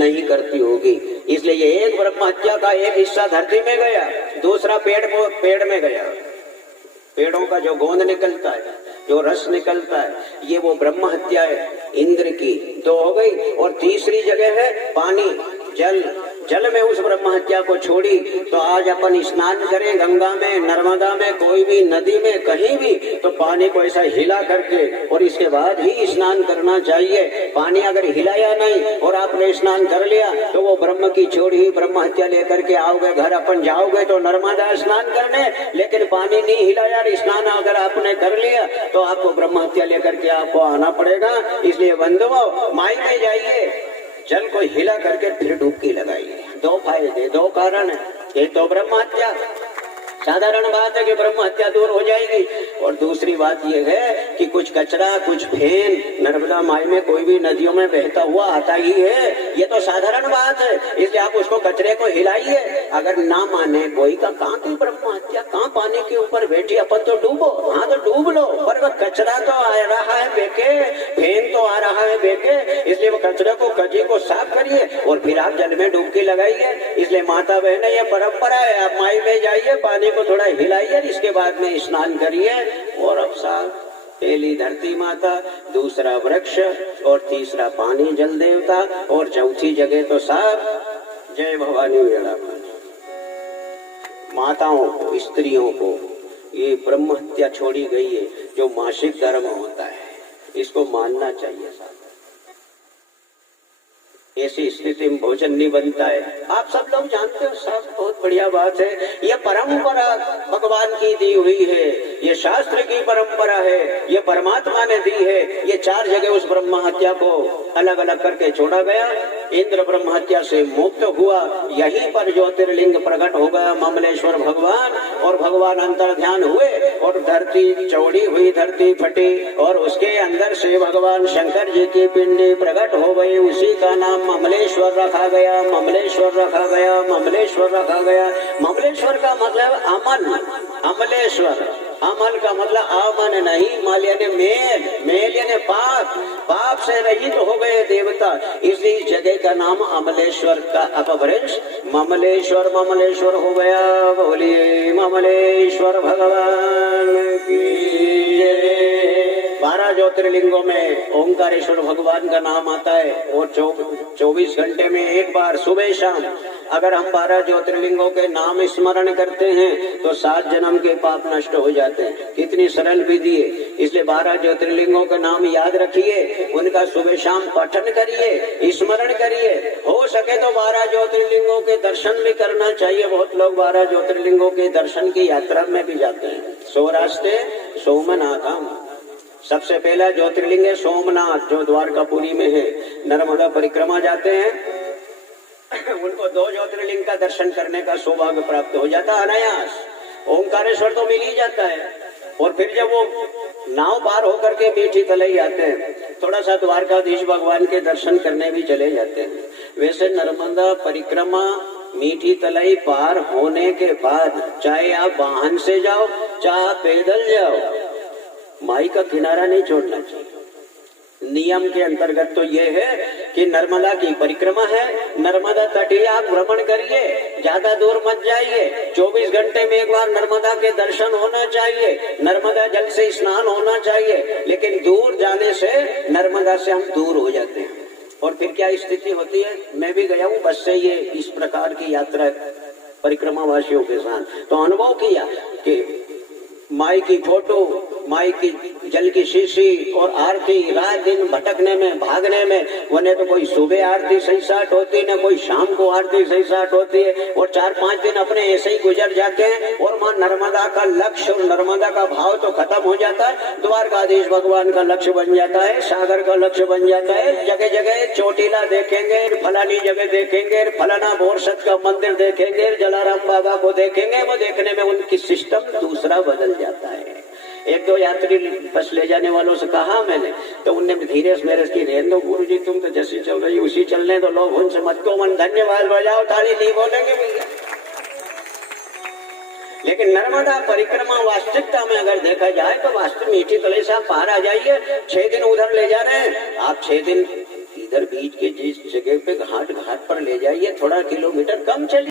नहीं करती होगी। इसलिए ये एक ब्रह्म हत्या का एक हिस्सा धरती में गया, दूसरा पेड़ में गया। पेड़ों का जो गोंद निकलता है, जो रस निकलता है, ये वो ब्रह्म हत्या है इंद्र की, दो हो गई। और तीसरी जगह है पानी, जल में उस ब्रह्म हत्या को छोड़ी। तो आज अपन स्नान करें गंगा में, नर्मदा में, कोई भी नदी में, कहीं भी, तो पानी को ऐसा हिला करके और इसके बाद ही स्नान करना चाहिए। पानी अगर हिलाया नहीं और आपने स्नान कर लिया तो वो ब्रह्म की छोड़ी हुई ब्रह्म हत्या लेकर के आओगे घर, अपन जाओगे तो नर्मदा स्नान करने, लेकिन पानी नहीं हिलाया और स्नान अगर आपने कर लिया तो आपको ब्रह्म हत्या लेकर के आपको आना पड़ेगा। इसलिए बंधुओं, माई में जाइए, जल को हिला करके फिर डुबकी लगाइए। दो फायदे, दो कारण है। एक तो ब्रह्म हत्या, साधारण बात है कि ब्रह्म हत्या दूर हो जाएगी। और दूसरी बात यह है कि कुछ कचरा, कुछ फेन नर्मदा माई में, कोई भी नदियों में बहता हुआ आता ही है, ये तो साधारण बात है। इसलिए आप उसको कचरे को हिलाइए। अगर ना माने कोई का, कहाँ की ब्रह्म हत्या, कहाँ पानी के ऊपर बैठी, अपन तो डूबो, हाँ तो डूब लो, पर वह कचरा तो आ रहा है बेके, फेन तो आ रहा है बेके, इसलिए वो कचरे को, कजी को साफ करिए और फिर आप जल में डुबकी लगाइए। इसलिए माता बहने, ये परंपरा है, आप माई में जाइए, पानी को थोड़ा हिलाइए, इसके बाद में स्नान करिए। और अब साफ, पहली धरती माता, दूसरा वृक्ष और तीसरा पानी जल देवता और चौथी जगह तो साफ जय भवानी वेड़ा पानी। माताओं को, स्त्रियों को ये ब्रह्म हत्या छोड़ी गई है, जो मासिक धर्म होता है, इसको मानना चाहिए साहब। ऐसी स्थिति में भोजन नहीं बनता है, आप सब लोग जानते हो साहब, बहुत बढ़िया बात है। ये परंपरा भगवान की दी हुई है, ये शास्त्र की परंपरा है, ये परमात्मा ने दी है। ये चार जगह उस ब्रह्म हत्या को अलग अलग करके छोड़ा गया। इंद्र ब्रह्म हत्या से मुक्त हुआ, यहीं पर ज्योतिर्लिंग प्रकट हो गया ममलेश्वर भगवान, और भगवान अंतर ध्यान हुए और धरती चौड़ी हुई, धरती फटी और उसके अंदर से भगवान शंकर जी की पिंडी प्रकट हो गई। उसी का नाम ममलेश्वर रखा गया, ममलेश्वर रखा गया, ममलेश्वर रखा गया। ममलेश्वर का मतलब अमन, अमलेश्वर, अमन का मतलब अमन नहीं, मल यानी मेल, मेल यानी पाप, पाप से रहित हो गए देवता, इसलिए इस जगह का नाम अमलेश्वर का अपभ्रंश ममलेश्वर, ममलेश्वर हो गया। बोलिए ममलेश्वर भगवान की जय। 12 ज्योतिर्लिंगों में ओंकारेश्वर भगवान का नाम आता है और 24 घंटे में एक बार सुबह शाम अगर हम 12 ज्योतिर्लिंगों के नाम स्मरण करते हैं तो 7 जन्म के पाप नष्ट हो जाते हैं। कितनी सरल विधि है। इसलिए 12 ज्योतिर्लिंगों के नाम याद रखिए, उनका सुबह शाम पठन करिए, स्मरण करिए। हो सके तो 12 ज्योतिर्लिंगों के दर्शन भी करना चाहिए। बहुत लोग 12 ज्योतिर्लिंगों के दर्शन की यात्रा में भी जाते हैं। सौराष्ट्र सोमनाथम, सबसे पहला ज्योतिर्लिंग है सोमनाथ, जो द्वारकापुरी में है। नर्मदा परिक्रमा जाते हैं उनको 2 ज्योतिर्लिंग का दर्शन करने का सौभाग्य प्राप्त हो जाता है अनायास। ओंकारेश्वर तो मिल ही जाता है। और फिर जब वो नाव पार होकर के मीठी तलई आते हैं, थोड़ा सा द्वारकाधीश भगवान के दर्शन करने भी चले जाते हैं। वैसे नर्मदा परिक्रमा मीठी तलई पार होने के बाद, चाहे आप वाहन से जाओ चाहे पैदल जाओ, माई का किनारा नहीं छोड़ना चाहिए। नियम के अंतर्गत तो ये है कि नर्मदा की परिक्रमा है, नर्मदा तटीय आप भ्रमण करिए, ज्यादा दूर मत जाइए। 24 घंटे में एक बार नर्मदा के दर्शन होना चाहिए, नर्मदा जल से स्नान होना चाहिए। लेकिन दूर जाने से नर्मदा से हम दूर हो जाते हैं। और फिर क्या स्थिति होती है, मैं भी गया हूँ बस से ये इस प्रकार की यात्रा परिक्रमा वासियों के साथ, तो अनुभव किया कि माई की फोटो, माई की जल की शीशी और आरती, रात दिन भटकने में, भागने में, वने तो कोई सुबह आरती सही साठ होती है, न कोई शाम को आरती सही साठ होती है। और 4-5 दिन अपने ऐसे ही गुजर जाते हैं और माँ नर्मदा का लक्ष्य और नर्मदा का भाव तो खत्म हो जाता है। द्वारकाधीश भगवान का लक्ष्य बन जाता है, सागर का लक्ष्य बन जाता है। जगह जगह चोटीला देखेंगे, फलानी जगह देखेंगे, फलाना बोरसत का मंदिर देखेंगे, जलाराम बाबा को देखेंगे। वो देखने में उनकी सिस्टम दूसरा बदल जाता है। 1-2 यात्री बस ले जाने वालों से कहा मैंने, तो उनने धीरे से मेरे की रहने दो गुरु जी, तुम तो जैसी चल रही उसी चलने दो, लोग उनसे मत को मन धन्यवाद बजाओ, ताली नहीं बोलेंगे भैया। लेकिन नर्मदा परिक्रमा वास्तविकता में अगर देखा जाए तो वास्तव मीठी तले से आप पार आ जाइए। 6 दिन उधर ले जा रहे हैं आप, 6 दिन इधर बीच के जिस जगह पे घाट घाट पर ले जाइए, थोड़ा किलोमीटर कम चलिए।